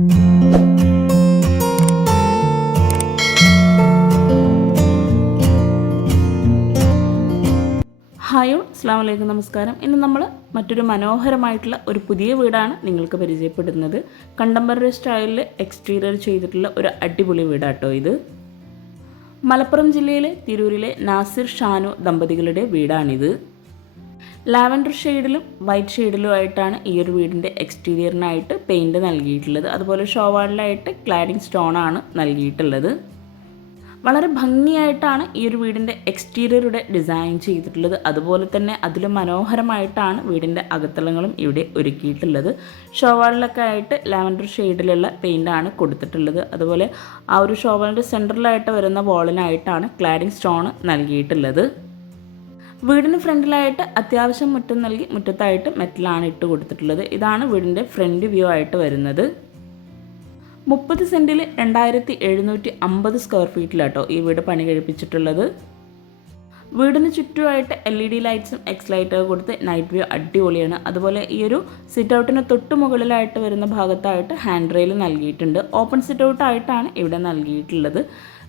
ഹായോ അസ്സാം വലൈക്കും നമസ്കാരം. ഇന്ന് നമ്മൾ മറ്റൊരു മനോഹരമായിട്ടുള്ള ഒരു പുതിയ വീടാണ് നിങ്ങൾക്ക് പരിചയപ്പെടുന്നത്. കണ്ടംപററി സ്റ്റൈലിൽ എക്സ്റ്റീരിയർ ചെയ്തിട്ടുള്ള ഒരു അടിപൊളി വീടാട്ടോ ഇത്. മലപ്പുറം ജില്ലയിലെ തിരൂരിലെ നാസിർ ഷാനു ദമ്പതികളുടെ വീടാണിത്. ലാവൻഡർ ഷെയ്ഡിലും വൈറ്റ് ഷെയ്ഡിലും ആയിട്ടാണ് ഈ ഒരു വീടിന്റെ എക്സ്റ്റീരിയറിനായിട്ട് പെയിന്റ് നൽകിയിട്ടുള്ളത്. അതുപോലെ ഷോവാളിലായിട്ട് ക്ലാഡിംഗ് സ്റ്റോണാണ് നൽകിയിട്ടുള്ളത്. വളരെ ഭംഗിയായിട്ടാണ് ഈ ഒരു വീടിന്റെ എക്സ്റ്റീരിയറുടെ ഡിസൈൻ ചെയ്തിട്ടുള്ളത്. അതുപോലെ തന്നെ അതിലും മനോഹരമായിട്ടാണ് വീടിന്റെ അകത്തളങ്ങളും ഇവിടെ ഒരുക്കിയിട്ടുള്ളത്. ഷോവാളിലൊക്കെ ആയിട്ട് ലാവൻഡർ ഷെയ്ഡിലുള്ള പെയിന്റാണ് കൊടുത്തിട്ടുള്ളത്. അതുപോലെ ആ ഒരു ഷോവാളിന്റെ സെന്ററിലായിട്ട് വരുന്ന വോളിനായിട്ടാണ് ക്ലാഡിംഗ് സ്റ്റോൺ നൽകിയിട്ടുള്ളത്. വീടിന് ഫ്രണ്ടിലായിട്ട് അത്യാവശ്യം മുറ്റം നൽകി മുറ്റത്തായിട്ട് മെറ്റലാണ് ഇട്ട് കൊടുത്തിട്ടുള്ളത്. ഇതാണ് വീടിന്റെ ഫ്രണ്ട് വ്യൂ ആയിട്ട് വരുന്നത്. മുപ്പത് സെന്റിൽ രണ്ടായിരത്തി എഴുന്നൂറ്റി അമ്പത് സ്ക്വയർ ഫീറ്റിലാട്ടോ ഈ വീട് പണി കഴിപ്പിച്ചിട്ടുള്ളത്. വീടിന് ചുറ്റുമായിട്ട് എൽ ഇ ഡി ലൈറ്റ്സും എക്സ് ലൈറ്റൊക്കെ കൊടുത്ത് നൈറ്റ് വ്യൂ അടിപൊളിയാണ്. അതുപോലെ ഈ ഒരു സിറ്റ് ഔട്ടിന് തൊട്ട് മുകളിലായിട്ട് വരുന്ന ഭാഗത്തായിട്ട് ഹാൻഡ് റെയിൽ നൽകിയിട്ടുണ്ട്. ഓപ്പൺ സിറ്റ് ഔട്ടായിട്ടാണ് ഇവിടെ നൽകിയിട്ടുള്ളത്.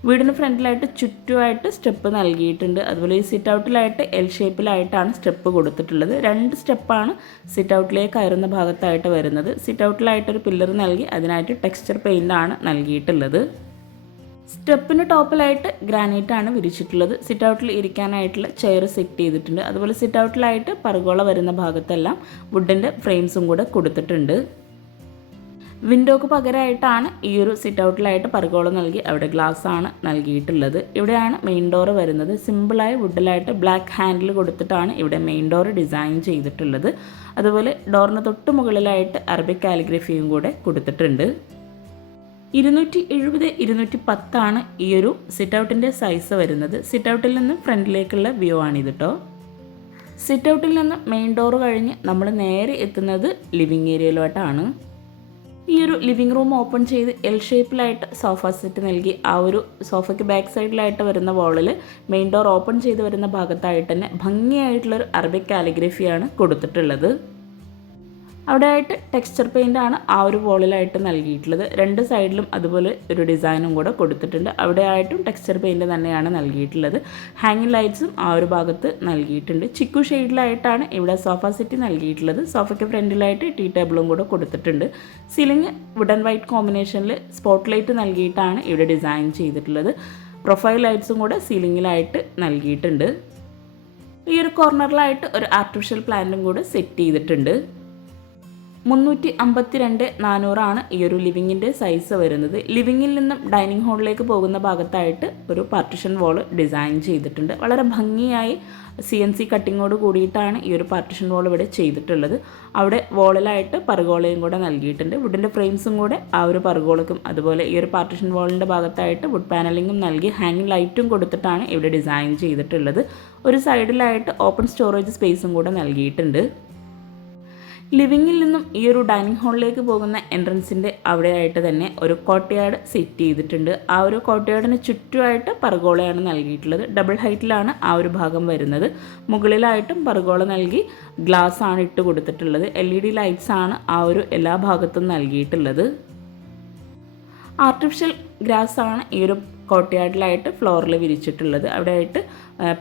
വീടിന് ഫ്രണ്ടിലായിട്ട് ചുറ്റുമായിട്ട് സ്റ്റെപ്പ് നൽകിയിട്ടുണ്ട്. അതുപോലെ ഈ സിറ്റ് ഔട്ടിലായിട്ട് എൽ ഷേപ്പിലായിട്ടാണ് സ്റ്റെപ്പ് കൊടുത്തിട്ടുള്ളത്. രണ്ട് സ്റ്റെപ്പാണ് സിറ്റ് ഔട്ടിലേക്ക് കയറുന്ന ഭാഗത്തായിട്ട് വരുന്നത്. സിറ്റ് ഔട്ടിലായിട്ടൊരു പില്ലർ നൽകി അതിനായിട്ട് ടെക്സ്ചർ പെയിന്റാണ് നൽകിയിട്ടുള്ളത്. സ്റ്റെപ്പിന് ടോപ്പിലായിട്ട് ഗ്രാനൈറ്റ് ആണ് വിരിച്ചിട്ടുള്ളത്. സിറ്റ് ഔട്ടിൽ ഇരിക്കാനായിട്ടുള്ള ചെയർ സെറ്റ് ചെയ്തിട്ടുണ്ട്. അതുപോലെ സിറ്റ് ഔട്ടിലായിട്ട് പറകോള വരുന്ന ഭാഗത്തെല്ലാം വുഡിന്റെ ഫ്രെയിംസും കൂടെ കൊടുത്തിട്ടുണ്ട്. വിൻഡോക്ക് പകരമായിട്ടാണ് ഈ ഒരു സിറ്റ് ഔട്ടിലായിട്ട് പർഗോളം നൽകി. അവിടെ ഗ്ലാസ് ആണ് നൽകിയിട്ടുള്ളത്. ഇവിടെയാണ് മെയിൻ ഡോർ വരുന്നത്. സിമ്പിളായ വുഡിലായിട്ട് ബ്ലാക്ക് ഹാൻഡിൽ കൊടുത്തിട്ടാണ് ഇവിടെ മെയിൻ ഡോർ ഡിസൈൻ ചെയ്തിട്ടുള്ളത്. അതുപോലെ ഡോറിന് തൊട്ട് മുകളിലായിട്ട് അറബിക് കാലിഗ്രഫിയും കൂടെ കൊടുത്തിട്ടുണ്ട്. ഇരുന്നൂറ്റി എഴുപത് ഇരുന്നൂറ്റി പത്താണ് ഈ ഒരു സിറ്റ് ഔട്ടിന്റെ സൈസ് വരുന്നത്. സിറ്റ് ഔട്ടിൽ നിന്ന് ഫ്രണ്ടിലേക്കുള്ള വ്യൂ ആണിത് കേട്ടോ സിറ്റ് ഔട്ടിൽ നിന്ന് മെയിൻ ഡോർ കഴിഞ്ഞ് നമ്മൾ നേരെ എത്തുന്നത് ലിവിങ് ഏരിയയിലോട്ടാണ് ഈ ഒരു ലിവിംഗ് റൂം ഓപ്പൺ ചെയ്ത് എൽ ഷേപ്പിലായിട്ട് സോഫ സെറ്റ് നൽകി ആ ഒരു സോഫയ്ക്ക് ബാക്ക് സൈഡിലായിട്ട് വരുന്ന വോളിൽ മെയിൻ ഡോർ ഓപ്പൺ ചെയ്ത് വരുന്ന ഭാഗത്തായിട്ട് തന്നെ ഭംഗിയായിട്ടുള്ളൊരു അറബിക് കാലിഗ്രഫിയാണ് കൊടുത്തിട്ടുള്ളത്. അവിടെ ആയിട്ട് ടെക്സ്ചർ പെയിന്റ് ആണ് ആ ഒരു വോളിലായിട്ട് നൽകിയിട്ടുള്ളത്. രണ്ട് സൈഡിലും അതുപോലെ ഒരു ഡിസൈനും കൂടെ കൊടുത്തിട്ടുണ്ട്. അവിടെ ആയിട്ടും ടെക്സ്ചർ പെയിന്റ് തന്നെയാണ് നൽകിയിട്ടുള്ളത്. ഹാങ്ങിങ് ലൈറ്റ്സും ആ ഒരു ഭാഗത്ത് നൽകിയിട്ടുണ്ട്. ചിക്കു ഷെയ്ഡിലായിട്ടാണ് ഇവിടെ സോഫ സെറ്റ് നൽകിയിട്ടുള്ളത്. സോഫയ്ക്ക് ഫ്രണ്ടിലായിട്ട് ടീ ടേബിളും കൂടെ കൊടുത്തിട്ടുണ്ട്. സീലിംഗ് വുഡൻ വൈറ്റ് കോമ്പിനേഷനിൽ സ്പോട്ട് ലൈറ്റ് നൽകിയിട്ടാണ് ഇവിടെ ഡിസൈൻ ചെയ്തിട്ടുള്ളത്. പ്രൊഫൈൽ ലൈറ്റ്സും കൂടെ സീലിങ്ങിലായിട്ട് നൽകിയിട്ടുണ്ട്. ഈ ഒരു കോർണറിലായിട്ട് ഒരു ആർട്ടിഫിഷ്യൽ പ്ലാന്റും കൂടെ സെറ്റ് ചെയ്തിട്ടുണ്ട്. മുന്നൂറ്റി അമ്പത്തി രണ്ട് നാനൂറാണ് ഈ ഒരു ലിവിങ്ങിന്റെ സൈസ് വരുന്നത്. ലിവിങ്ങിൽ നിന്നും ഡൈനിങ് ഹാളിലേക്ക് പോകുന്ന ഭാഗത്തായിട്ട് ഒരു പാർട്ടിഷൻ വാൾ ഡിസൈൻ ചെയ്തിട്ടുണ്ട്. വളരെ ഭംഗിയായി സി എൻ സി കട്ടിങ്ങോട് കൂടിയിട്ടാണ് ഈ ഒരു പാർട്ടിഷൻ വാൾ ഇവിടെ ചെയ്തിട്ടുള്ളത്. അവിടെ വോളിലായിട്ട് പറുകോളയും കൂടെ നൽകിയിട്ടുണ്ട്. വുഡിന്റെ ഫ്രെയിംസും കൂടെ ആ ഒരു പറുകോളക്കും അതുപോലെ ഈ ഒരു പാർട്ടിഷൻ വാളിന്റെ ഭാഗത്തായിട്ട് വുഡ് പാനലിങ്ങും നൽകി ഹാങ്ങിങ് ലൈറ്റും കൊടുത്തിട്ടാണ് ഇവിടെ ഡിസൈൻ ചെയ്തിട്ടുള്ളത്. ഒരു സൈഡിലായിട്ട് ഓപ്പൺ സ്റ്റോറേജ് സ്പേസും കൂടെ നൽകിയിട്ടുണ്ട്. ലിവിങ്ങിൽ നിന്നും ഈ ഒരു ഡൈനിങ് ഹാളിലേക്ക് പോകുന്ന എൻട്രൻസിന്റെ അവിടെയായിട്ട് തന്നെ ഒരു കോട്ടയാട് സെറ്റ് ചെയ്തിട്ടുണ്ട്. ആ ഒരു കോട്ടയാടിന് ചുറ്റുമായിട്ട് പറഗോളയാണ് നൽകിയിട്ടുള്ളത്. ഡബിൾ ഹൈറ്റിലാണ് ആ ഒരു ഭാഗം വരുന്നത്. മുകളിലായിട്ടും പറഗോള നൽകി ഗ്ലാസ് ആണ് ഇട്ട് കൊടുത്തിട്ടുള്ളത്. എൽ ഇ ഡി ലൈറ്റ്സ് ആണ് ആ ഒരു എല്ലാ ഭാഗത്തും നൽകിയിട്ടുള്ളത്. ആർട്ടിഫിഷ്യൽ ഗ്രാസ് ആണ് ഈ ഒരു കോട്ടയാടിലായിട്ട് ഫ്ലോറിൽ വിരിച്ചിട്ടുള്ളത്. അവിടെയായിട്ട്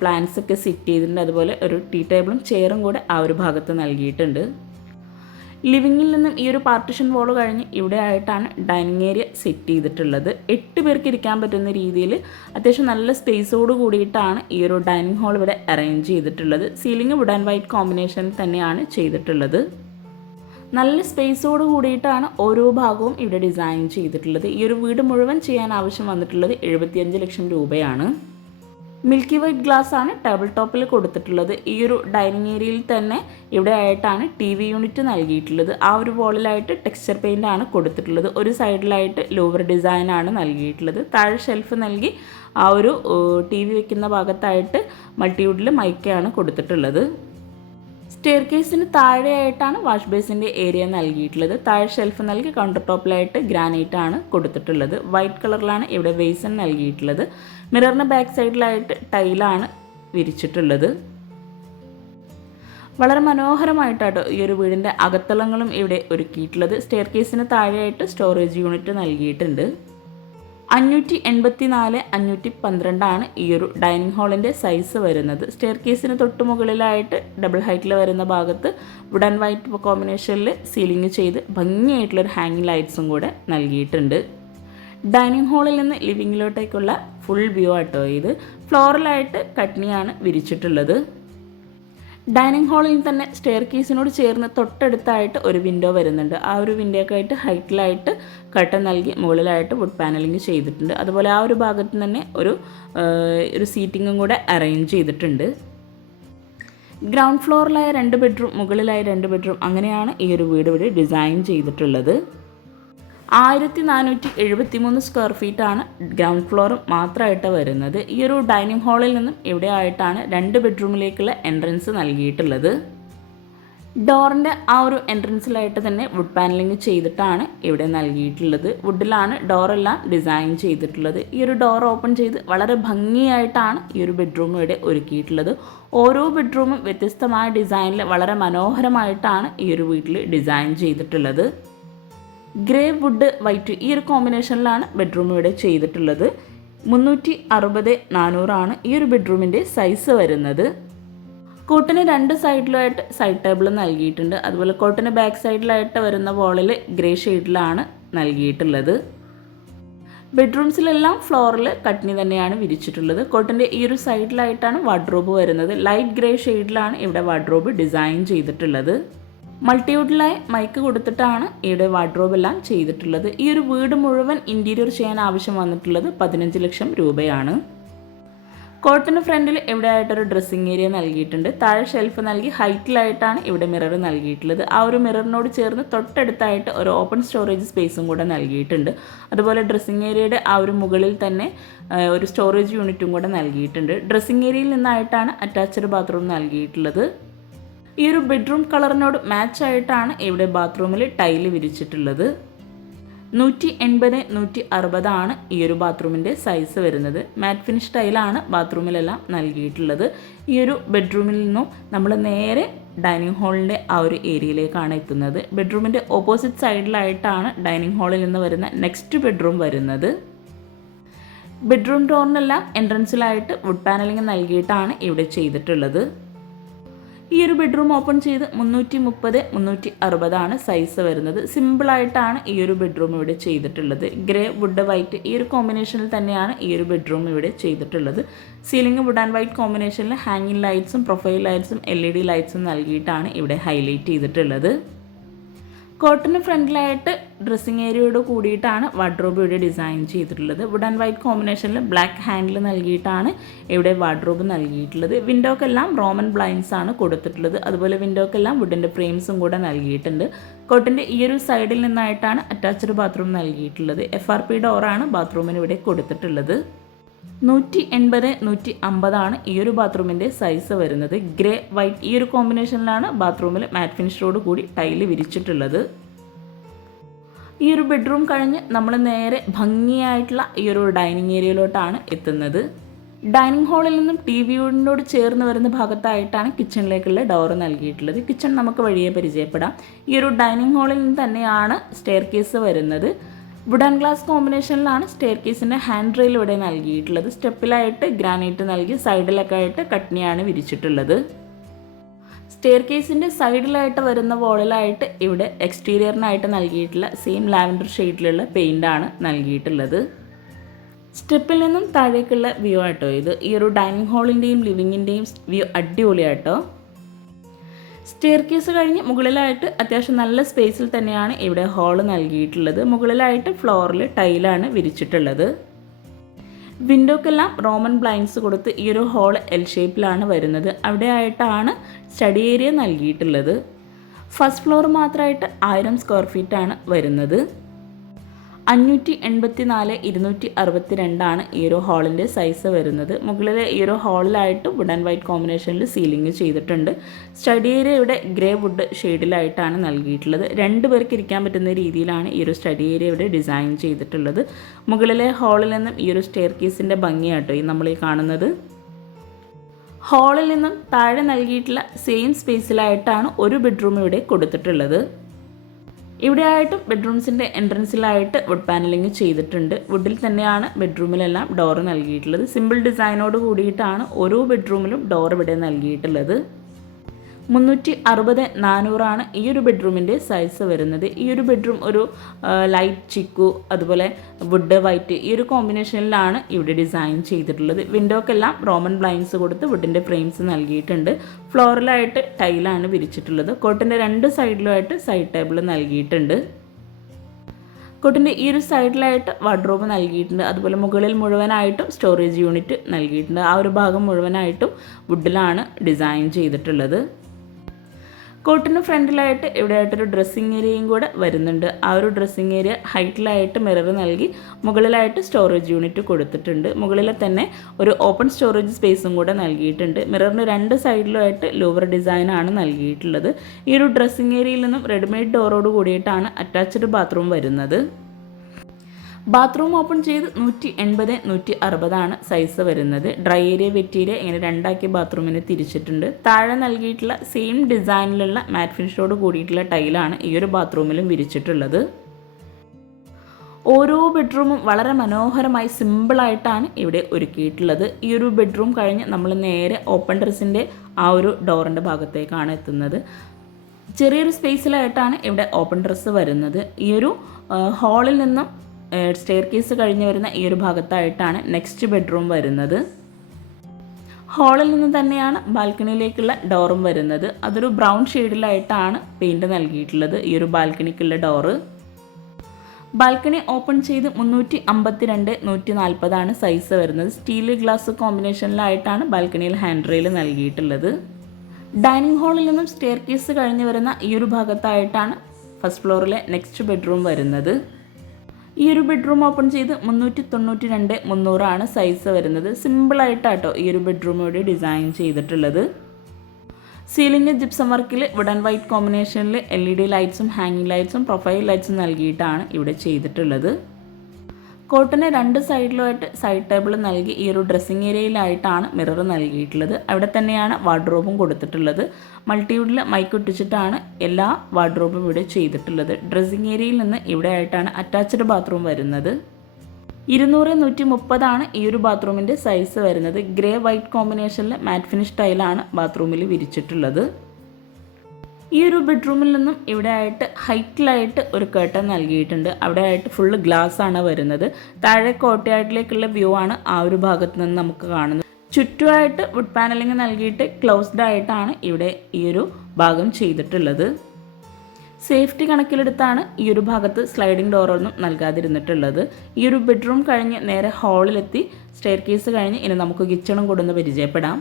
പ്ലാന്റ്സ് ഒക്കെ സെറ്റ് ചെയ്തിട്ടുണ്ട്. അതുപോലെ ഒരു ടീ ടേബിളും ചെയറും കൂടെ ആ ഒരു ഭാഗത്ത് നൽകിയിട്ടുണ്ട്. ലിവിങ്ങിൽ നിന്നും ഈ ഒരു പാർട്ടിഷൻ വോൾ കഴിഞ്ഞ് ഇവിടെ ആയിട്ടാണ് ഡൈനിങ് ഏരിയ സെറ്റ് ചെയ്തിട്ടുള്ളത്. എട്ട് പേർക്ക് ഇരിക്കാൻ പറ്റുന്ന രീതിയിൽ അത്യാവശ്യം നല്ല സ്പേസോട് കൂടിയിട്ടാണ് ഈ ഒരു ഡൈനിങ് ഹാൾ ഇവിടെ അറേഞ്ച് ചെയ്തിട്ടുള്ളത്. സീലിംഗ് വുഡ് ആൻഡ് വൈറ്റ് കോമ്പിനേഷനിൽ തന്നെയാണ് ചെയ്തിട്ടുള്ളത്. നല്ല സ്പേസോട് കൂടിയിട്ടാണ് ഓരോ ഭാഗവും ഇവിടെ ഡിസൈൻ ചെയ്തിട്ടുള്ളത്. ഈ ഒരു വീട് മുഴുവൻ ചെയ്യാൻ ആവശ്യം വന്നിട്ടുള്ളത് എഴുപത്തിയഞ്ച് ലക്ഷം രൂപയാണ്. മിൽക്കി വൈറ്റ് ഗ്ലാസ് ആണ് ടേബിൾ ടോപ്പിൽ കൊടുത്തിട്ടുള്ളത്. ഈ ഒരു ഡൈനിങ് ഏരിയയിൽ തന്നെ ഇവിടെ ആയിട്ടാണ് ടി വി യൂണിറ്റ് നൽകിയിട്ടുള്ളത്. ആ ഒരു വോളിലായിട്ട് ടെക്സ്ചർ പെയിന്റ് ആണ് കൊടുത്തിട്ടുള്ളത്. ഒരു സൈഡിലായിട്ട് ലോവർ ഡിസൈൻ ആണ് നൽകിയിട്ടുള്ളത്. താഴെ ഷെൽഫ് നൽകി ആ ഒരു ടി വി വെക്കുന്ന ഭാഗത്തായിട്ട് മൾട്ടിവുഡിൽ മൈക്കയാണ് കൊടുത്തിട്ടുള്ളത്. സ്റ്റെയർ കേസിന് താഴെയായിട്ടാണ് വാഷ് ബേസിന്റെ ഏരിയ നൽകിയിട്ടുള്ളത്. താഴെ ഷെൽഫ് നൽകി കൗണ്ടർ ടോപ്പിലായിട്ട് ഗ്രാനൈറ്റ് ആണ് കൊടുത്തിട്ടുള്ളത്. വൈറ്റ് കളറിലാണ് ഇവിടെ വേസൺ നൽകിയിട്ടുള്ളത്. മിററിന് ബാക്ക് സൈഡിലായിട്ട് ടൈലാണ് വിരിച്ചിട്ടുള്ളത്. വളരെ മനോഹരമായിട്ടാണ് ഈ ഒരു വീടിന്റെ അകത്തളങ്ങളും ഇവിടെ ഒരുക്കിയിട്ടുള്ളത്. സ്റ്റെയർ കേസിന് താഴെയായിട്ട് സ്റ്റോറേജ് യൂണിറ്റ് നൽകിയിട്ടുണ്ട്. അഞ്ഞൂറ്റി എൺപത്തി നാല് അഞ്ഞൂറ്റി പന്ത്രണ്ടാണ് ഈ ഒരു ഡൈനിങ് ഹാളിന്റെ സൈസ് വരുന്നത്. സ്റ്റെയർ കേസിന് തൊട്ട് മുകളിലായിട്ട് ഡബിൾ ഹൈറ്റിൽ വരുന്ന ഭാഗത്ത് വുഡ് ആൻഡ് വൈറ്റ് കോമ്പിനേഷനിൽ സീലിംഗ് ചെയ്ത് ഭംഗിയായിട്ടുള്ളൊരു ഹാങ്ങിങ് ലൈറ്റ്സും കൂടെ നൽകിയിട്ടുണ്ട്. ഡൈനിങ് ഹാളിൽ നിന്ന് ലിവിങ്ങിലോട്ടേക്കുള്ള ഫുൾ വ്യൂ ആട്ടോ ഇത്. ഫ്ലോറലായിട്ട് കട്നിയാണ് വിരിച്ചിട്ടുള്ളത്. ഡൈനിങ് ഹാളിൽ തന്നെ സ്റ്റെയർ കേസിനോട് ചേർന്ന് തൊട്ടടുത്തായിട്ട് ഒരു വിൻഡോ വരുന്നുണ്ട്. ആ ഒരു വിൻഡോ ഒക്കെ ആയിട്ട് ഹൈറ്റിലായിട്ട് കട്ടൻ നൽകി മുകളിലായിട്ട് വുഡ് പാനലിംഗ് ചെയ്തിട്ടുണ്ട്. അതുപോലെ ആ ഒരു ഭാഗത്ത് തന്നെ ഒരു ഒരു സീറ്റിങ്ങും കൂടെ അറേഞ്ച് ചെയ്തിട്ടുണ്ട്. ഗ്രൗണ്ട് ഫ്ലോറിലായ രണ്ട് ബെഡ്റൂം മുകളിലായ രണ്ട് ബെഡ്റൂം അങ്ങനെയാണ് ഈ ഒരു വീട് ഇവിടെ ഡിസൈൻ ചെയ്തിട്ടുള്ളത്. ആയിരത്തി നാനൂറ്റി എഴുപത്തി മൂന്ന് സ്ക്വയർ ഫീറ്റ് ആണ് ഗ്രൗണ്ട് ഫ്ലോറും മാത്രമായിട്ട് വരുന്നത്. ഈ ഒരു ഡൈനിങ് ഹാളിൽ നിന്നും ഇവിടെ ആയിട്ടാണ് രണ്ട് ബെഡ്റൂമിലേക്കുള്ള എൻട്രൻസ് നൽകിയിട്ടുള്ളത്. ഡോറിന്റെ ആ ഒരു എൻട്രൻസിലായിട്ട് തന്നെ വുഡ് പാനലിംഗ് ചെയ്തിട്ടാണ് ഇവിടെ നൽകിയിട്ടുള്ളത്. വുഡിലാണ് ഡോറെല്ലാം ഡിസൈൻ ചെയ്തിട്ടുള്ളത്. ഈ ഒരു ഡോർ ഓപ്പൺ ചെയ്ത് വളരെ ഭംഗിയായിട്ടാണ് ഈ ഒരു ബെഡ്റൂം ഇവിടെ ഒരുക്കിയിട്ടുള്ളത്. ഓരോ ബെഡ്റൂമും വ്യത്യസ്തമായ ഡിസൈനിൽ വളരെ മനോഹരമായിട്ടാണ് ഈ ഒരു വീട്ടിൽ ഡിസൈൻ ചെയ്തിട്ടുള്ളത്. ഗ്രേ വുഡ് വൈറ്റ് ഈ ഒരു കോമ്പിനേഷനിലാണ് ബെഡ്റൂം ഇവിടെ ചെയ്തിട്ടുള്ളത്. മുന്നൂറ്റി അറുപത് നാനൂറാണ് ഈ ഒരു ബെഡ്റൂമിന്റെ സൈസ് വരുന്നത്. കോട്ടിന് രണ്ട് സൈഡിലായിട്ട് സൈഡ് ടേബിൾ നൽകിയിട്ടുണ്ട്. അതുപോലെ കോട്ടിന് ബാക്ക് സൈഡിലായിട്ട് വരുന്ന വോളിൽ ഗ്രേ ഷെയ്ഡിലാണ് നൽകിയിട്ടുള്ളത്. ബെഡ്റൂംസിലെല്ലാം ഫ്ലോറിൽ കട്ടിനി തന്നെയാണ് വിരിച്ചിട്ടുള്ളത്. കോട്ടിന്റെ ഈ ഒരു സൈഡിലായിട്ടാണ് വാർഡ്രോബ് വരുന്നത്. ലൈറ്റ് ഗ്രേ ഷെയ്ഡിലാണ് ഇവിടെ വാർഡ്രോബ് ഡിസൈൻ ചെയ്തിട്ടുള്ളത്. മൾട്ടിവുഡിലായി മൈക്ക് കൊടുത്തിട്ടാണ് ഇവിടെ വാർഡ്രോബ് എല്ലാം ചെയ്തിട്ടുള്ളത്. ഈ ഒരു വീട് മുഴുവൻ ഇന്റീരിയർ ചെയ്യാൻ ആവശ്യം വന്നിട്ടുള്ളത് പതിനഞ്ച് ലക്ഷം രൂപയാണ്. കോട്ടിന് ഫ്രണ്ടിൽ ഇവിടെ ആയിട്ടൊരു ഡ്രസ്സിങ് ഏരിയ നൽകിയിട്ടുണ്ട്. താഴെ ഷെൽഫ് നൽകി ഹൈറ്റിലായിട്ടാണ് ഇവിടെ മിറർ നൽകിയിട്ടുള്ളത്. ആ ഒരു മിററിനോട് ചേർന്ന് തൊട്ടടുത്തായിട്ട് ഒരു ഓപ്പൺ സ്റ്റോറേജ് സ്പേസും കൂടെ നൽകിയിട്ടുണ്ട്. അതുപോലെ ഡ്രസ്സിങ് ഏരിയയുടെ ആ ഒരു മുകളിൽ തന്നെ ഒരു സ്റ്റോറേജ് യൂണിറ്റും കൂടെ നൽകിയിട്ടുണ്ട്. ഡ്രസ്സിങ് ഏരിയയിൽ നിന്നായിട്ടാണ് അറ്റാച്ച്ഡ് ബാത്റൂം നൽകിയിട്ടുള്ളത്. ഈ ഒരു ബെഡ്റൂം കളറിനോട് മാച്ച് ആയിട്ടാണ് ഇവിടെ ബാത്റൂമിൽ ടൈൽ വിരിച്ചിട്ടുള്ളത്. നൂറ്റി എൺപത് നൂറ്റി അറുപതാണ് ഈ ഒരു ബാത്റൂമിന്റെ സൈസ് വരുന്നത്. മാറ്റ് ഫിനിഷ് ടൈലാണ് ബാത്റൂമിലെല്ലാം നൽകിയിട്ടുള്ളത്. ഈ ഒരു ബെഡ്റൂമിൽ നിന്നും നമ്മൾ നേരെ ഡൈനിങ് ഹാളിന്റെ ആ ഒരു ഏരിയയിലേക്കാണ് എത്തുന്നത്. ബെഡ്റൂമിന്റെ ഓപ്പോസിറ്റ് സൈഡിലായിട്ടാണ് ഡൈനിങ് ഹാളിൽ നിന്ന് വരുന്ന നെക്സ്റ്റ് ബെഡ്റൂം വരുന്നത്. ബെഡ്റൂം ഡോറിനെല്ലാം എൻട്രൻസിലായിട്ട് വുഡ് പാനലിംഗ് നൽകിയിട്ടാണ് ഇവിടെ ചെയ്തിട്ടുള്ളത്. ഈ ഒരു ബെഡ്റൂം ഓപ്പൺ ചെയ്ത് മുന്നൂറ്റി മുപ്പത് മുന്നൂറ്റി അറുപതാണ് സൈസ് വരുന്നത് സിമ്പിളായിട്ടാണ് ഈ ഒരു ബെഡ്റൂം ഇവിടെ ചെയ്തിട്ടുള്ളത്. ഗ്രേ വുഡ് വൈറ്റ് ഈ ഒരു കോമ്പിനേഷനിൽ തന്നെയാണ് ഈ ഒരു ബെഡ്റൂം ഇവിടെ ചെയ്തിട്ടുള്ളത്. സീലിംഗ് വുഡ് ആൻഡ് വൈറ്റ് കോമ്പിനേഷനിൽ ഹാങ്ങിങ് ലൈറ്റ്സും പ്രൊഫൈൽ ലൈറ്റ്സും എൽ ലൈറ്റ്സും നൽകിയിട്ടാണ് ഇവിടെ ഹൈലൈറ്റ് ചെയ്തിട്ടുള്ളത്. കോട്ടന് ഫ്രണ്ടിലായിട്ട് ഡ്രസ്സിങ് ഏരിയയോട് കൂടിയിട്ടാണ് വാർഡ്രോബ് ഇവിടെ ഡിസൈൻ ചെയ്തിട്ടുള്ളത്. വുഡ് ആൻഡ് വൈറ്റ് കോമ്പിനേഷനിൽ ബ്ലാക്ക് ഹാൻഡിൽ നൽകിയിട്ടാണ് ഇവിടെ വാർഡ്രോബ് നൽകിയിട്ടുള്ളത്. വിൻഡോക്കെല്ലാം റോമൻ ബ്ലൈൻഡ്സ് ആണ് കൊടുത്തിട്ടുള്ളത്. അതുപോലെ വിൻഡോക്കെല്ലാം വുഡിന്റെ ഫ്രെയിംസും കൂടെ നൽകിയിട്ടുണ്ട്. കോട്ടിന്റെ ഈ ഒരു സൈഡിൽ നിന്നായിട്ടാണ് അറ്റാച്ച്ഡ് ബാത്റൂം നൽകിയിട്ടുള്ളത്. എഫ് ആർ പി ഡോറാണ് ബാത്റൂമിന് ഇവിടെ കൊടുത്തിട്ടുള്ളത്. നൂറ്റി എൺപത് നൂറ്റി അമ്പതാണ് ഈ ഒരു ബാത്റൂമിന്റെ സൈസ് വരുന്നത്. ഗ്രേ വൈറ്റ് ഈ ഒരു കോമ്പിനേഷനിലാണ് ബാത്റൂമിൽ മാറ്റ് ഫിനിഷോട് കൂടി ടൈൽ വിരിച്ചിട്ടുള്ളത്. ഈ ഒരു ബെഡ്റൂം കഴിഞ്ഞ് നമ്മൾ നേരെ ഭംഗിയായിട്ടുള്ള ഈ ഒരു ഡൈനിങ് ഏരിയയിലോട്ടാണ് എത്തുന്നത്. ഡൈനിങ് ഹാളിൽ നിന്നും ടി വിയോട് ചേർന്ന് വരുന്ന ഭാഗത്തായിട്ടാണ് കിച്ചണിലേക്കുള്ള ഡോർ നൽകിയിട്ടുള്ളത്. കിച്ചൺ നമുക്ക് വഴിയെ പരിചയപ്പെടാം. ഈ ഒരു ഡൈനിങ് ഹാളിൽ നിന്ന് തന്നെയാണ് സ്റ്റെയർ കേസ് വരുന്നത്. വുഡ് ആൻഡ് ഗ്ലാസ് കോമ്പിനേഷനിലാണ് സ്റ്റെയർ കേസിന്റെ ഹാൻഡ് റെയിൽ ഇവിടെ നൽകിയിട്ടുള്ളത്. സ്റ്റെപ്പിലായിട്ട് ഗ്രാനൈറ്റ് നൽകി സൈഡിലൊക്കെ ആയിട്ട് കട്നിയാണ് വിരിച്ചിട്ടുള്ളത്. സ്റ്റെയർ കേസിന്റെ സൈഡിലായിട്ട് വരുന്ന വോളിലായിട്ട് ഇവിടെ എക്സ്റ്റീരിയറിനായിട്ട് നൽകിയിട്ടുള്ള സെയിം ലാവൻഡർ ഷെയ്ഡിലുള്ള പെയിന്റാണ് നൽകിയിട്ടുള്ളത്. സ്റ്റെപ്പിൽ നിന്നും താഴേക്കുള്ള വ്യൂ ആട്ടോ ഇത്. ഈ ഒരു ഡൈനിങ് ഹാളിന്റെയും ലിവിങ്ങിന്റെയും വ്യൂ അടിപൊളിയാട്ടോ. സ്റ്റെയർ കേസ് കഴിഞ്ഞ് മുകളിലായിട്ട് അത്യാവശ്യം നല്ല സ്പേസിൽ തന്നെയാണ് ഇവിടെ ഹോൾ നൽകിയിട്ടുള്ളത്. മുകളിലായിട്ട് ഫ്ലോറിൽ ടൈലാണ് വിരിച്ചിട്ടുള്ളത്. വിൻഡോക്കെല്ലാം റോമൻ ബ്ലൈൻഡ്സ് കൊടുത്ത് ഈ ഒരു ഹോൾ എൽ ഷേപ്പിലാണ് വരുന്നത്. അവിടെ ആയിട്ടാണ് സ്റ്റഡി ഏരിയ നൽകിയിട്ടുള്ളത്. ഫസ്റ്റ് ഫ്ലോർ മാത്രമായിട്ട് ആയിരം സ്ക്വയർ ഫീറ്റാണ് വരുന്നത്. അഞ്ഞൂറ്റി എൺപത്തി നാല് ഇരുന്നൂറ്റി അറുപത്തി രണ്ടാണ് ഈ ഒരു ഹാളിന്റെ സൈസ് വരുന്നത്. മുകളിലെ ഈ ഒരു ഹാളിലായിട്ട് വുഡ് ആൻഡ് വൈറ്റ് കോമ്പിനേഷനിൽ സീലിംഗ് ചെയ്തിട്ടുണ്ട്. സ്റ്റഡി ഏരിയ ഇവിടെ ഗ്രേ വുഡ് ഷെയ്ഡിലായിട്ടാണ് നൽകിയിട്ടുള്ളത്. രണ്ട് പേർക്ക് ഇരിക്കാൻ പറ്റുന്ന രീതിയിലാണ് ഈ ഒരു സ്റ്റഡി ഏരിയ ഇവിടെ ഡിസൈൻ ചെയ്തിട്ടുള്ളത്. മുകളിലെ ഹാളിൽ നിന്നും ഈ ഒരു സ്റ്റെയർ കേസിന്റെ ഭംഗിയാട്ടോ ഈ നമ്മൾ ഈ കാണുന്നത്. ഹാളിൽ നിന്നും താഴെ നൽകിയിട്ടുള്ള സെയിം സ്പേസിലായിട്ടാണ് ഒരു ബെഡ്റൂം ഇവിടെ കൊടുത്തിട്ടുള്ളത്. ഇവിടെ ആയിട്ടും ബെഡ്റൂംസിന്റെ എൻട്രൻസിലായിട്ട് വുഡ് പാനലിംഗ് ചെയ്തിട്ടുണ്ട്. വുഡിൽ തന്നെയാണ് ബെഡ്റൂമിലെല്ലാം ഡോർ നൽകിയിട്ടുള്ളത്. സിമ്പിൾ ഡിസൈനോട് കൂടിയിട്ടാണ് ഓരോ ബെഡ്റൂമിലും ഡോർ ഇവിടെ നൽകിയിട്ടുള്ളത്. മുന്നൂറ്റി അറുപത് നാനൂറാണ് ഈ ഒരു ബെഡ്റൂമിന്റെ സൈസ് വരുന്നത്. ഈ ഒരു ബെഡ്റൂം ഒരു ലൈറ്റ് ചിക്കു അതുപോലെ വുഡ് വൈറ്റ് ഈ ഒരു കോമ്പിനേഷനിലാണ് ഇവിടെ ഡിസൈൻ ചെയ്തിട്ടുള്ളത്. വിൻഡോക്കെല്ലാം റോമൻ ബ്ലൈൻസ് കൊടുത്ത് വുഡിന്റെ ഫ്രെയിംസ് നൽകിയിട്ടുണ്ട്. ഫ്ലോറിലായിട്ട് ടൈലാണ് വിരിച്ചിട്ടുള്ളത്. കോട്ടിന്റെ രണ്ട് സൈഡിലുമായിട്ട് സൈഡ് ടേബിൾ നൽകിയിട്ടുണ്ട്. കോട്ടിന്റെ ഈ ഒരു സൈഡിലായിട്ട് വാർഡ്രോബ് നൽകിയിട്ടുണ്ട്. അതുപോലെ മുകളിൽ മുഴുവനായിട്ടും സ്റ്റോറേജ് യൂണിറ്റ് നൽകിയിട്ടുണ്ട്. ആ ഒരു ഭാഗം മുഴുവനായിട്ടും വുഡിലാണ് ഡിസൈൻ ചെയ്തിട്ടുള്ളത്. കോട്ടിന് ഫ്രണ്ടിലായിട്ട് ഇവിടെ ആയിട്ടൊരു ഡ്രസ്സിങ് ഏരിയയും കൂടെ വരുന്നുണ്ട്. ആ ഒരു ഡ്രസ്സിങ് ഏരിയ ഹൈറ്റിലായിട്ട് മിറർ നൽകി മുകളിലായിട്ട് സ്റ്റോറേജ് യൂണിറ്റ് കൊടുത്തിട്ടുണ്ട്. മുകളിൽ തന്നെ ഒരു ഓപ്പൺ സ്റ്റോറേജ് സ്പേസും കൂടെ നൽകിയിട്ടുണ്ട്. മിററിന് രണ്ട് സൈഡിലുമായിട്ട് ലൂവർ ഡിസൈനാണ് നൽകിയിട്ടുള്ളത്. ഈ ഒരു ഡ്രസ്സിങ് ഏരിയയിൽ നിന്നും റെഡിമെയ്ഡ് ഡോറോട് കൂടിയിട്ടാണ് അറ്റാച്ച്ഡ് ബാത്റൂം വരുന്നത്. ബാത്റൂം ഓപ്പൺ ചെയ്ത് നൂറ്റി എൺപത് നൂറ്റി അറുപതാണ് സൈസ് വരുന്നത്. ഡ്രൈ ഏരിയ വെറ്റ് ഏരിയ ഇങ്ങനെ രണ്ടാക്കി ബാത്റൂമിന് തിരിച്ചിട്ടുണ്ട്. താഴെ നൽകിയിട്ടുള്ള സെയിം ഡിസൈനിലുള്ള മാറ്റ് ഫിനിഷോട് കൂടിയിട്ടുള്ള ടൈലാണ് ഈ ഒരു ബാത്റൂമിലും വിരിച്ചിട്ടുള്ളത്. ഓരോ ബെഡ്റൂമും വളരെ മനോഹരമായി സിമ്പിളായിട്ടാണ് ഇവിടെ ഒരുക്കിയിട്ടുള്ളത്. ഈ ഒരു ബെഡ്റൂം കഴിഞ്ഞ് നമ്മൾ നേരെ ഓപ്പൺ ഡ്രസ്സിന്റെ ആ ഒരു ഡോറിന്റെ ഭാഗത്തേക്കാണ് എത്തുന്നത്. ചെറിയൊരു സ്പേസിലായിട്ടാണ് ഇവിടെ ഓപ്പൺ ഡ്രസ്സ് വരുന്നത്. ഈ ഒരു ഹാളിൽ നിന്നും സ്റ്റെയർ കേസ് കഴിഞ്ഞ് വരുന്ന ഈ ഒരു ഭാഗത്തായിട്ടാണ് നെക്സ്റ്റ് ബെഡ്റൂം വരുന്നത്. ഹാളിൽ നിന്ന് തന്നെയാണ് ബാൽക്കണിയിലേക്കുള്ള ഡോറും വരുന്നത്. അതൊരു ബ്രൗൺ ഷെയ്ഡിലായിട്ടാണ് പെയിന്റ് നൽകിയിട്ടുള്ളത് ഈ ഒരു ബാൽക്കണിക്കുള്ള ഡോറ് ബാൽക്കണി ഓപ്പൺ ചെയ്ത് മുന്നൂറ്റി അമ്പത്തി രണ്ട് നൂറ്റി നാൽപ്പതാണ് സൈസ് വരുന്നത്. സ്റ്റീൽ ഗ്ലാസ് കോമ്പിനേഷനിലായിട്ടാണ് ബാൽക്കണിയിൽ ഹാൻഡ് റെയിൽ നൽകിയിട്ടുള്ളത്. ഡൈനിങ് ഹാളിൽ നിന്നും സ്റ്റെയർ കേസ് കഴിഞ്ഞ് വരുന്ന ഈ ഒരു ഭാഗത്തായിട്ടാണ് ഫസ്റ്റ് ഫ്ലോറിലെ നെക്സ്റ്റ് ബെഡ്റൂം വരുന്നത്. ഈ ഒരു ബെഡ്റൂം ഓപ്പൺ ചെയ്ത് മുന്നൂറ്റി തൊണ്ണൂറ്റി രണ്ട് മുന്നൂറാണ് സൈസ് വരുന്നത്. സിമ്പിളായിട്ടാട്ടോ ഈ ഒരു ബെഡ്റൂം ഇവിടെ ഡിസൈൻ ചെയ്തിട്ടുള്ളത്. സീലിംഗ് ജിപ്സം വർക്കിൽ വുഡൻ വൈറ്റ് കോമ്പിനേഷനിൽ എൽ ഇ ഡി ലൈറ്റ്സും ഹാങ്ങിങ് ലൈറ്റ്സും പ്രൊഫൈൽ ലൈറ്റ്സും നൽകിയിട്ടാണ് ഇവിടെ ചെയ്തിട്ടുള്ളത്. കോട്ടിന് രണ്ട് സൈഡിലുമായിട്ട് സൈഡ് ടേബിൾ നൽകി ഈ ഒരു ഡ്രസ്സിങ് ഏരിയയിലായിട്ടാണ് മിറർ നൽകിയിട്ടുള്ളത്. അവിടെ തന്നെയാണ് വാർഡ്രോബും കൊടുത്തിട്ടുള്ളത്. മൾട്ടിവുഡിൽ മൈക്ക് ഒട്ടിച്ചിട്ടാണ് എല്ലാ വാർഡ്രോബും ഇവിടെ ചെയ്തിട്ടുള്ളത്. ഡ്രസ്സിങ് ഏരിയയിൽ നിന്ന് ഇവിടെ ആയിട്ടാണ് അറ്റാച്ച്ഡ് ബാത്റൂം വരുന്നത്. ഇരുന്നൂറ് നൂറ്റി മുപ്പതാണ് ഈ ഒരു ബാത്റൂമിന്റെ സൈസ് വരുന്നത്. ഗ്രേ വൈറ്റ് കോമ്പിനേഷനിൽ മാറ്റ് ഫിനിഷ് ടൈലാണ് ബാത്റൂമിൽ വിരിച്ചിട്ടുള്ളത്. ഈ ഒരു ബെഡ്റൂമിൽ നിന്നും ഇവിടെ ആയിട്ട് ഹൈറ്റിലായിട്ട് ഒരു കേട്ടൺ നൽകിയിട്ടുണ്ട്. അവിടെ ആയിട്ട് ഫുള്ള് ഗ്ലാസ് ആണ് വരുന്നത്. താഴെ കോട്ടയാട്ടിലേക്കുള്ള വ്യൂ ആണ് ആ ഒരു ഭാഗത്ത് നിന്ന് നമുക്ക് കാണുന്നത്. ചുറ്റുമായിട്ട് വുഡ് പാനലിങ് നൽകിയിട്ട് ക്ലോസ്ഡ് ആയിട്ടാണ് ഇവിടെ ഈ ഒരു ഭാഗം ചെയ്തിട്ടുള്ളത്. സേഫ്റ്റി കണക്കിലെടുത്താണ് ഈ ഒരു ഭാഗത്ത് സ്ലൈഡിംഗ് ഡോറൊന്നും നൽകാതിരുന്നിട്ടുള്ളത്. ഈ ഒരു ബെഡ്റൂം കഴിഞ്ഞ് നേരെ ഹാളിലെത്തി സ്റ്റെയർ കേസ് കഴിഞ്ഞ് ഇനി നമുക്ക് കിച്ചണും കൊടുന്ന് പരിചയപ്പെടാം.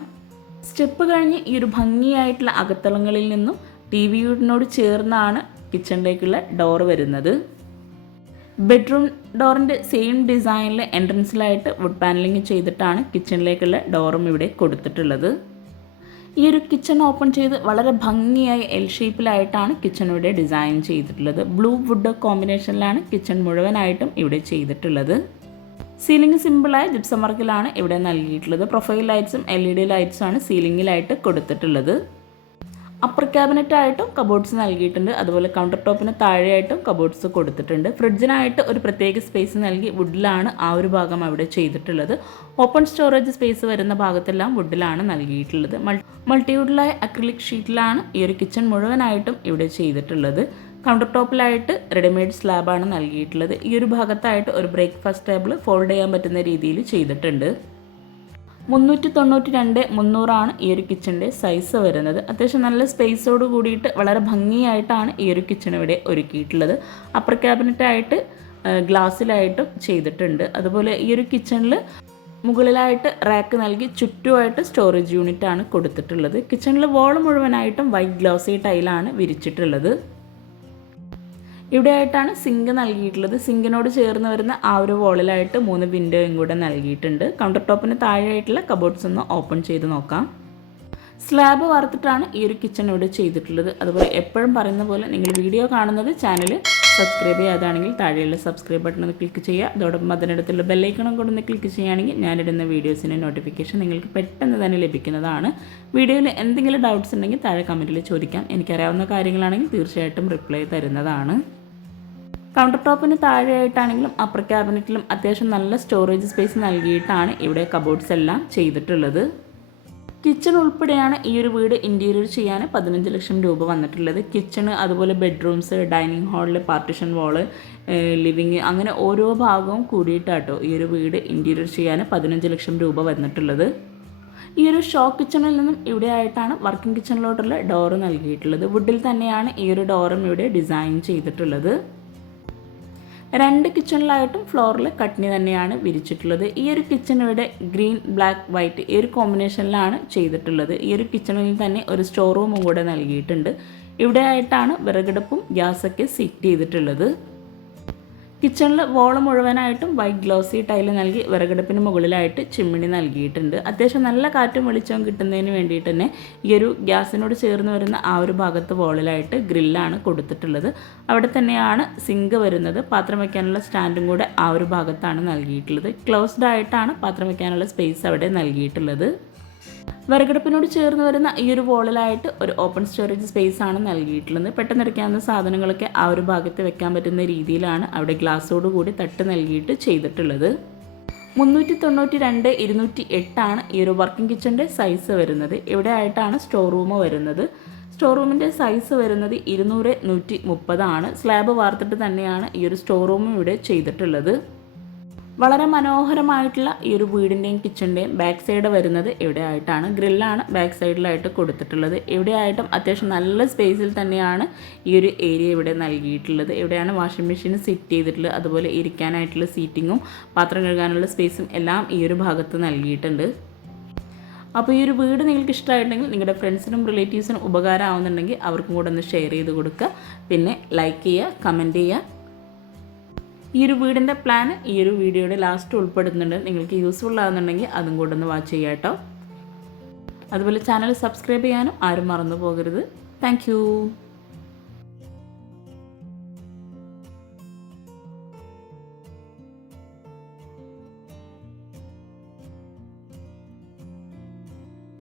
സ്റ്റെപ്പ് കഴിഞ്ഞ് ഈ ഒരു ഭംഗിയായിട്ടുള്ള അകത്തളങ്ങളിൽ നിന്നും ടി വി യൂണിറ്റിനോട് ചേർന്നാണ് കിച്ചണിലേക്കുള്ള ഡോർ വരുന്നത്. ബെഡ്റൂം ഡോറിന്റെ സെയിം ഡിസൈനിൽ എൻട്രൻസിലായിട്ട് വുഡ് പാനലിങ് ചെയ്തിട്ടാണ് കിച്ചണിലേക്കുള്ള ഡോറും ഇവിടെ കൊടുത്തിട്ടുള്ളത്. ഈ ഒരു കിച്ചൺ ഓപ്പൺ ചെയ്ത് വളരെ ഭംഗിയായി എൽ ഷേപ്പിലായിട്ടാണ് കിച്ചൺ ഇവിടെ ഡിസൈൻ ചെയ്തിട്ടുള്ളത്. ബ്ലൂ വുഡ് കോമ്പിനേഷനിലാണ് കിച്ചൺ മുഴുവനായിട്ടും ഇവിടെ ചെയ്തിട്ടുള്ളത്. സീലിംഗ് സിമ്പിളായ ജിപ്സം വർക്കിലാണ് ഇവിടെ നൽകിയിട്ടുള്ളത്. പ്രൊഫൈൽ ലൈറ്റ്സും എൽ ഇ ഡി ലൈറ്റ്സും ആണ് സീലിംഗിലായിട്ട് കൊടുത്തിട്ടുള്ളത്. അപ്പർ ക്യാബിനറ്റ് ആയിട്ടും കബോർഡ്സ് നൽകിയിട്ടുണ്ട്. അതുപോലെ കൗണ്ടർ ടോപ്പിന് താഴെയായിട്ടും കബോർഡ്സ് കൊടുത്തിട്ടുണ്ട്. ഫ്രിഡ്ജിനായിട്ട് ഒരു പ്രത്യേക സ്പേസ് നൽകി വുഡിലാണ് ആ ഒരു ഭാഗം അവിടെ ചെയ്തിട്ടുള്ളത്. ഓപ്പൺ സ്റ്റോറേജ് സ്പേസ് വരുന്ന ഭാഗത്തെല്ലാം വുഡിലാണ് നൽകിയിട്ടുള്ളത്. മൾട്ടിവുഡിലായ അക്രിലിക് ഷീറ്റിലാണ് ഈ ഒരു കിച്ചൺ മുഴുവനായിട്ടും ഇവിടെ ചെയ്തിട്ടുള്ളത്. കൗണ്ടർ ടോപ്പിലായിട്ട് റെഡിമെയ്ഡ് സ്ലാബാണ് നൽകിയിട്ടുള്ളത്. ഈ ഒരു ഭാഗത്തായിട്ട് ഒരു ബ്രേക്ക്ഫാസ്റ്റ് ടേബിൾ ഫോൾഡ് ചെയ്യാൻ പറ്റുന്ന രീതിയിൽ ചെയ്തിട്ടുണ്ട്. മുന്നൂറ്റി തൊണ്ണൂറ്റി രണ്ട് മുന്നൂറാണ് ഈ ഒരു കിച്ചണിന്റെ സൈസ് വരുന്നത്. അത്യാവശ്യം നല്ല സ്പേസോട് കൂടിയിട്ട് വളരെ ഭംഗിയായിട്ടാണ് ഈ ഒരു കിച്ചൺ ഇവിടെ ഒരുക്കിയിട്ടുള്ളത്. അപ്പർ ക്യാബിനറ്റായിട്ട് ഗ്ലാസ്സിലായിട്ടും ചെയ്തിട്ടുണ്ട്. അതുപോലെ ഈ ഒരു കിച്ചണിൽ മുകളിലായിട്ട് റാക്ക് നൽകി ചുറ്റുമായിട്ട് സ്റ്റോറേജ് യൂണിറ്റ് ആണ് കൊടുത്തിട്ടുള്ളത്. കിച്ചണിൽ വോൾ മുഴുവനായിട്ടും വൈറ്റ് ഗ്ലോസി ടൈലാണ് വിരിച്ചിട്ടുള്ളത്. ഇവിടെ ആയിട്ടാണ് സിങ്ക് നൽകിയിട്ടുള്ളത്. സിങ്കിനോട് ചേർന്ന് വരുന്ന ആ ഒരു വോളിലായിട്ട് മൂന്ന് വിൻഡോയും കൂടെ നൽകിയിട്ടുണ്ട്. കൗണ്ടർ ടോപ്പിന് താഴെയായിട്ടുള്ള കബോർഡ്സ് ഒന്ന് ഓപ്പൺ ചെയ്ത് നോക്കാം. സ്ലാബ് വറുത്തിട്ടാണ് ഈ ഒരു കിച്ചൺ ഇവിടെ ചെയ്തിട്ടുള്ളത്. അതുപോലെ എപ്പോഴും പറയുന്ന പോലെ നിങ്ങൾ വീഡിയോ കാണുന്നത് ചാനൽ സബ്സ്ക്രൈബ് ചെയ്യാതാണെങ്കിൽ താഴെയുള്ള സബ്സ്ക്രൈബ് ബട്ടൺ ഒന്ന് ക്ലിക്ക് ചെയ്യുക. അതോടൊപ്പം അതിനടുത്തുള്ള ബെല്ലൈക്കണം കൂടെ ഒന്ന് ക്ലിക്ക് ചെയ്യുകയാണെങ്കിൽ ഞാനിടുന്ന വീഡിയോസിന്റെ നോട്ടിഫിക്കേഷൻ നിങ്ങൾക്ക് പെട്ടെന്ന് തന്നെ ലഭിക്കുന്നതാണ്. വീഡിയോയിൽ എന്തെങ്കിലും ഡൗട്ട്സ് ഉണ്ടെങ്കിൽ താഴെ കമന്റിൽ ചോദിക്കാം. എനിക്കറിയാവുന്ന കാര്യങ്ങളാണെങ്കിൽ തീർച്ചയായിട്ടും റിപ്ലൈ തരുന്നതാണ്. കൗണ്ടർ ടോപ്പിന് താഴെയായിട്ടാണെങ്കിലും അപ്പർ ക്യാബിനറ്റിലും അത്യാവശ്യം നല്ല സ്റ്റോറേജ് സ്പേസ് നൽകിയിട്ടാണ് ഇവിടെ കബോർഡ്സ് എല്ലാം ചെയ്തിട്ടുള്ളത്. കിച്ചൺ ഉൾപ്പെടെയാണ് ഈ ഒരു വീട് ഇന്റീരിയർ ചെയ്യാൻ പതിനഞ്ച് ലക്ഷം രൂപ വന്നിട്ടുള്ളത്. കിച്ചണ് അതുപോലെ ബെഡ്റൂംസ് ഡൈനിങ് ഹാളിൽ പാർട്ടിഷൻ വാൾ ലിവിങ് അങ്ങനെ ഓരോ ഭാഗവും കൂടിയിട്ടാട്ടോ ഈ ഒരു വീട് ഇന്റീരിയർ ചെയ്യാൻ പതിനഞ്ച് ലക്ഷം രൂപ വന്നിട്ടുള്ളത്. ഈ ഒരു ഷോ കിച്ചണിൽ നിന്നും ഇവിടെ ആയിട്ടാണ് വർക്കിംഗ് കിച്ചണിലോട്ടുള്ള ഡോറ് നൽകിയിട്ടുള്ളത്. വുഡിൽ തന്നെയാണ് ഈ ഒരു ഡോറും ഇവിടെ ഡിസൈൻ ചെയ്തിട്ടുള്ളത്. രണ്ട് കിച്ചണിലായിട്ടും ഫ്ലോറിൽ കട്ട്നി തന്നെയാണ് വിരിച്ചിട്ടുള്ളത്. ഈ ഒരു കിച്ചൺ ഇവിടെ ഗ്രീൻ ബ്ലാക്ക് വൈറ്റ് ഈ ഒരു കോമ്പിനേഷനിലാണ് ചെയ്തിട്ടുള്ളത്. ഈ ഒരു കിച്ചണിൽ തന്നെ ഒരു സ്റ്റോർ റൂമും കൂടെ നൽകിയിട്ടുണ്ട്. ഇവിടെ ആയിട്ടാണ് വിറകടുപ്പും ഗ്യാസൊക്കെ സെറ്റ് ചെയ്തിട്ടുള്ളത്. കിച്ചണിൽ വോൾ മുഴുവനായിട്ടും വൈറ്റ് ഗ്ലോസി ടൈൽ നൽകി വിറകടുപ്പിന് മുകളിലായിട്ട് ചിമ്മിണി നൽകിയിട്ടുണ്ട്. അത്യാവശ്യം നല്ല കാറ്റും വെളിച്ചവും കിട്ടുന്നതിന് വേണ്ടിയിട്ട് തന്നെ ഈ ഒരു ഗ്യാസിനോട് ചേർന്ന് വരുന്ന ആ ഒരു ഭാഗത്ത് വോളിലായിട്ട് ഗ്രില്ലാണ് കൊടുത്തിട്ടുള്ളത്. അവിടെ തന്നെയാണ് സിങ്ക് വരുന്നത്. പാത്രം വയ്ക്കാനുള്ള സ്റ്റാൻഡും കൂടെ ആ ഒരു ഭാഗത്താണ് നൽകിയിട്ടുള്ളത്. ക്ലോസ്ഡ് ആയിട്ടാണ് പാത്രം വയ്ക്കാനുള്ള സ്പേസ് അവിടെ നൽകിയിട്ടുള്ളത്. വിറകടുപ്പിനോട് ചേർന്ന് വരുന്ന ഈ ഒരു വോളിലായിട്ട് ഒരു ഓപ്പൺ സ്റ്റോറേജ് സ്പേസ് ആണ് നൽകിയിട്ടുള്ളത്. പെട്ടെന്ന് എടുക്കാവുന്ന സാധനങ്ങളൊക്കെ ആ ഒരു ഭാഗത്ത് വെക്കാൻ പറ്റുന്ന രീതിയിലാണ് അവിടെ ഗ്ലാസ്സോട് കൂടി തട്ട് നൽകിയിട്ട് ചെയ്തിട്ടുള്ളത്. മുന്നൂറ്റി തൊണ്ണൂറ്റി രണ്ട് ഇരുന്നൂറ്റി എട്ടാണ് ഈ ഒരു വർക്കിംഗ് കിച്ചന്റെ സൈസ് വരുന്നത്. ഇവിടെ ആയിട്ടാണ് സ്റ്റോർ റൂം വരുന്നത്. സ്റ്റോർ റൂമിന്റെ സൈസ് വരുന്നത് ഇരുന്നൂറ് നൂറ്റി മുപ്പതാണ് സ്ലാബ് വാർത്തിട്ട് തന്നെയാണ് ഈ ഒരു സ്റ്റോർ റൂമും ഇവിടെ ചെയ്തിട്ടുള്ളത്. വളരെ മനോഹരമായിട്ടുള്ള ഈ ഒരു വീടിന്റെയും കിച്ചണിന്റെയും ബാക്ക് സൈഡ് വരുന്നത് ഇവിടെ ആയിട്ടാണ് ഗ്രില്ലാണ് ബാക്ക് സൈഡിലായിട്ട് കൊടുത്തിട്ടുള്ളത്. എവിടെയായിട്ടും അത്യാവശ്യം നല്ല സ്പേസിൽ തന്നെയാണ് ഈ ഒരു ഏരിയ ഇവിടെ നൽകിയിട്ടുള്ളത്. ഇവിടെയാണ് വാഷിംഗ് മെഷീൻ സെറ്റ് ചെയ്തിട്ടുള്ളത്. അതുപോലെ ഇരിക്കാനായിട്ടുള്ള സീറ്റിങ്ങും പാത്രം കഴുകാനുള്ള സ്പേസും എല്ലാം ഈ ഒരു ഭാഗത്ത് നൽകിയിട്ടുണ്ട്. അപ്പോൾ ഈ ഒരു വീട് നിങ്ങൾക്ക് ഇഷ്ടമായിട്ടുണ്ടെങ്കിൽ നിങ്ങളുടെ ഫ്രണ്ട്സിനും റിലേറ്റീവ്സിനും ഉപകാരമാവുന്നുണ്ടെങ്കിൽ അവർക്കും കൂടെ ഒന്ന് ഷെയർ ചെയ്ത് കൊടുക്കുക. പിന്നെ ലൈക്ക് ചെയ്യുക കമന്റ് ചെയ്യുക. ഈ ഒരു വീടിന്റെ പ്ലാൻ ഈ ഒരു വീഡിയോയുടെ ലാസ്റ്റ് ഉൾപ്പെടുന്നുണ്ട്. നിങ്ങൾക്ക് യൂസ്ഫുൾ ആകുന്നുണ്ടെങ്കിൽ അതും കൂടെ ഒന്ന് വാച്ച് ചെയ്യാം കേട്ടോ. അതുപോലെ ചാനൽ സബ്സ്ക്രൈബ് ചെയ്യാനും ആരും മറന്നു പോകരുത്. താങ്ക്